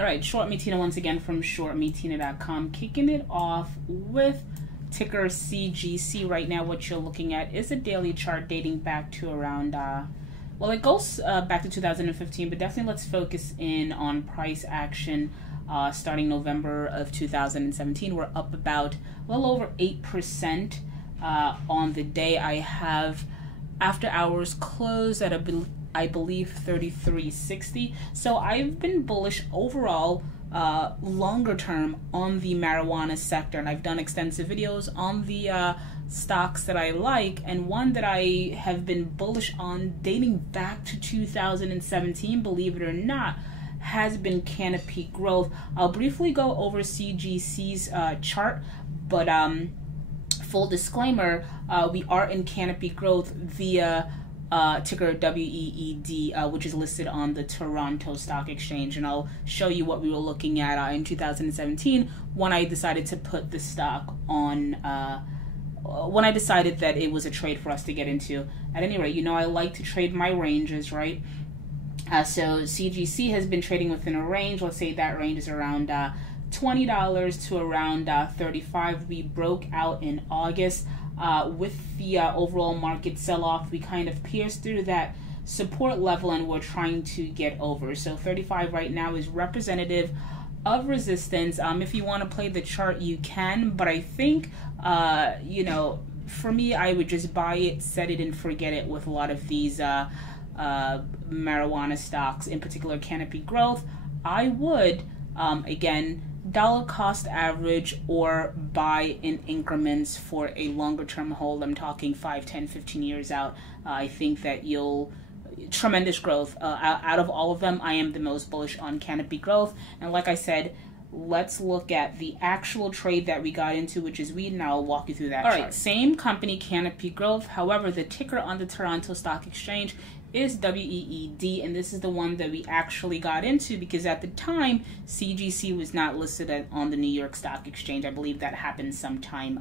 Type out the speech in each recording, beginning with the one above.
All right, ShortMeTina once again from ShortMeTina.com, kicking it off with ticker CGC. Right now, what you're looking at is a daily chart dating back to around, well, it goes back to 2015, but definitely let's focus in on price action starting November of 2017. We're up about a little over 8% on the day. I have after hours close at I believe 33.60. So I've been bullish overall longer term on the marijuana sector, and I've done extensive videos on the stocks that I like, and one that I have been bullish on dating back to 2017, believe it or not, has been Canopy Growth. I'll briefly go over CGC's chart, but full disclaimer, we are in Canopy Growth via ticker WEED, which is listed on the Toronto Stock Exchange, and I'll show you what we were looking at in 2017 when I decided to put the stock on, when I decided that it was a trade for us to get into. At any rate, you know I like to trade my ranges, right? So CGC has been trading within a range. Let's say that range is around $20 to around $35. We broke out in August. With the overall market sell-off, we kind of pierced through that support level and we're trying to get over. So 35 right now is representative of resistance. If you want to play the chart, you can, but I think, you know, for me, I would just buy it, set it, and forget it with a lot of these marijuana stocks, in particular Canopy Growth. I would, again, dollar cost average or buy in increments for a longer term hold. I'm talking 5, 10, 15 years out. I think that you'll tremendous growth. Out of all of them, I am the most bullish on Canopy Growth. And like I said, let's look at the actual trade that we got into, which is WEED, and I'll walk you through that chart. All right, same company, Canopy Growth. However, the ticker on the Toronto Stock Exchange is WEED, and this is the one that we actually got into because at the time CGC was not listed on the New York Stock Exchange. I believe that happened sometime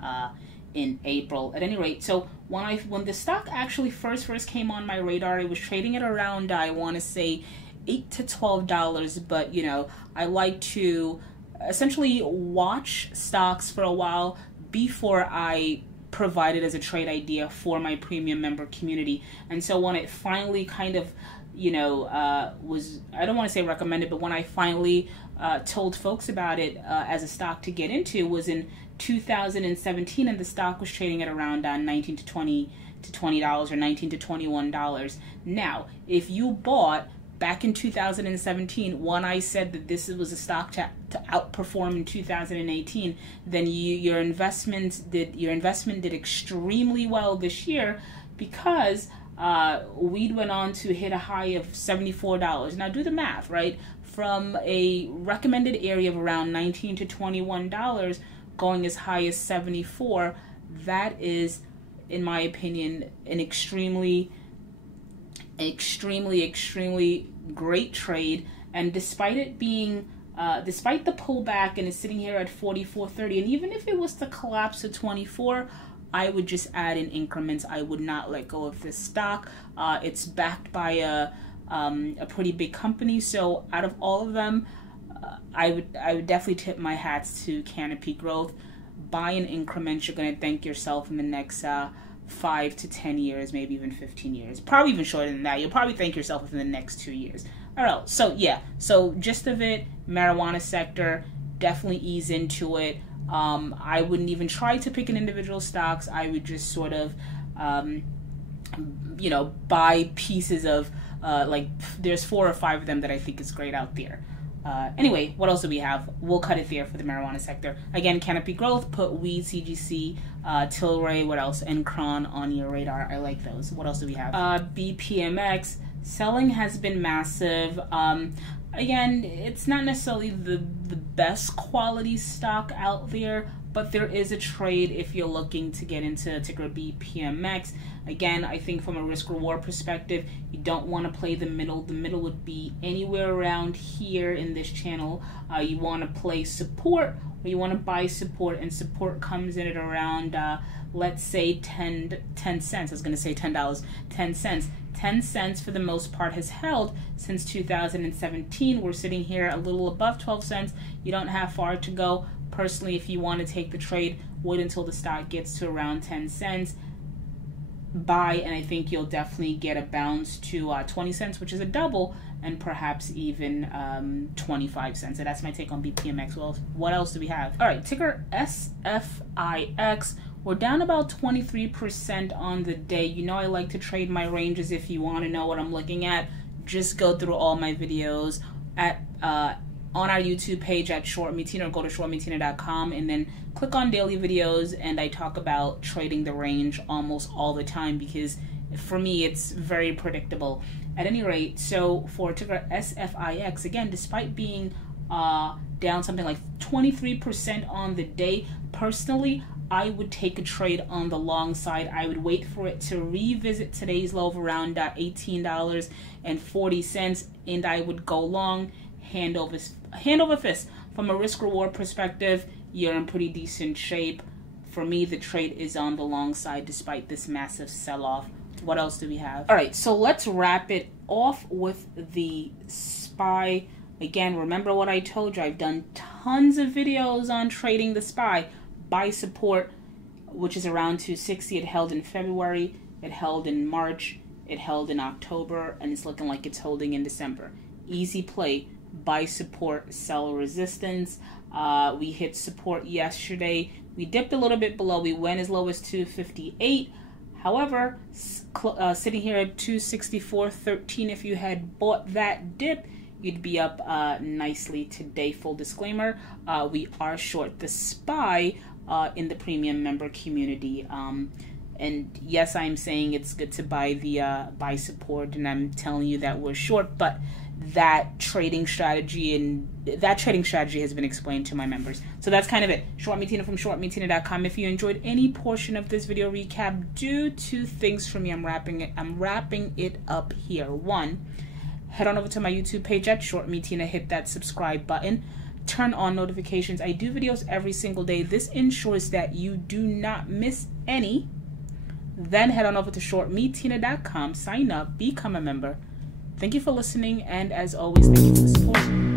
in April. At any rate, so when the stock actually first came on my radar, it was trading at around, I want to say, $8 to $12. But you know, I like to essentially watch stocks for a while before I provide it as a trade idea for my premium member community. And so when it finally kind of, you know, was, I don't want to say recommended, but when I finally told folks about it as a stock to get into, was in 2017, and the stock was trading at around $19 to $20 or $19 to $21. Now, if you bought back in 2017, when I said that this was a stock to outperform in 2018, then your investment did extremely well this year because WEED went on to hit a high of $74. Now do the math, right? From a recommended area of around $19 to $21, going as high as $74, that is, in my opinion, an extremely great trade. And despite it being despite the pullback and it's sitting here at 44.30, and even if it was to collapse to 24, I would just add in increments. I would not let go of this stock. It's backed by a pretty big company, so out of all of them, I would definitely tip my hats to Canopy Growth. Buy in increments. You're going to thank yourself in the next 5 to 10 years, maybe even 15 years, probably even shorter than that. You'll probably thank yourself within the next 2 years. All right, so yeah, so gist of it, marijuana sector, definitely ease into it. I wouldn't even try to pick an individual stocks. I would just sort of, you know, buy pieces of, like, there's 4 or 5 of them that I think is great out there. Anyway, what else do we have? We'll cut it there for the marijuana sector. Again, Canopy Growth, put WEED, CGC, Tilray, what else? And CRON on your radar. I like those. What else do we have? BPMX. Selling has been massive. Again, it's not necessarily the best quality stock out there, but there is a trade if you're looking to get into ticker BPMX. Again, I think from a risk reward perspective, you don't want to play the middle. The middle would be anywhere around here in this channel. You want to play support, or you want to buy support, and support comes in at around let's say 10 cents. I was going to say $10, 10 cents. 10 cents for the most part has held since 2017. We're sitting here a little above 12 cents. You don't have far to go. Personally, if you want to take the trade, wait until the stock gets to around 10 cents. Buy, and I think you'll definitely get a bounce to 20 cents, which is a double, and perhaps even 25 cents. So that's my take on BPMX. Well, what else do we have? All right, ticker SFIX. We're down about 23% on the day. You know I like to trade my ranges. If you want to know what I'm looking at, just go through all my videos at on our YouTube page at ShortMeTina, or go to ShortMeTina.com and then click on daily videos, and I talk about trading the range almost all the time because for me it's very predictable. At any rate, so for ticker SFIX, again, despite being down something like 23% on the day, personally, I would take a trade on the long side. I would wait for it to revisit today's low of around $18.40, and I would go long, hand over fist. From a risk reward perspective, you're in pretty decent shape. For me, the trade is on the long side despite this massive sell-off. What else do we have? All right, so let's wrap it off with the SPY. Again, remember what I told you. I've done tons of videos on trading the SPY. Buy support, which is around 260. It held in February, it held in March, it held in October, and it's looking like it's holding in December. Easy play. Buy support, sell resistance. We hit support yesterday. We dipped a little bit below. We went as low as 258. However, sitting here at 264.13, if you had bought that dip, you'd be up nicely today. Full disclaimer, we are short the SPY in the premium member community. And yes, I'm saying it's good to buy the buy support, and I'm telling you that we're short, but that trading strategy has been explained to my members. So that's kind of it. ShortMeTina from ShortMeTina.com. If you enjoyed any portion of this video recap, do two things for me. I'm wrapping it up here. One, head on over to my YouTube page at ShortMeTina. Hit that subscribe button. Turn on notifications. I do videos every single day. This ensures that you do not miss any. Then head on over to ShortMeTina.com. Sign up. Become a member. Thank you for listening, and as always, thank you for the support.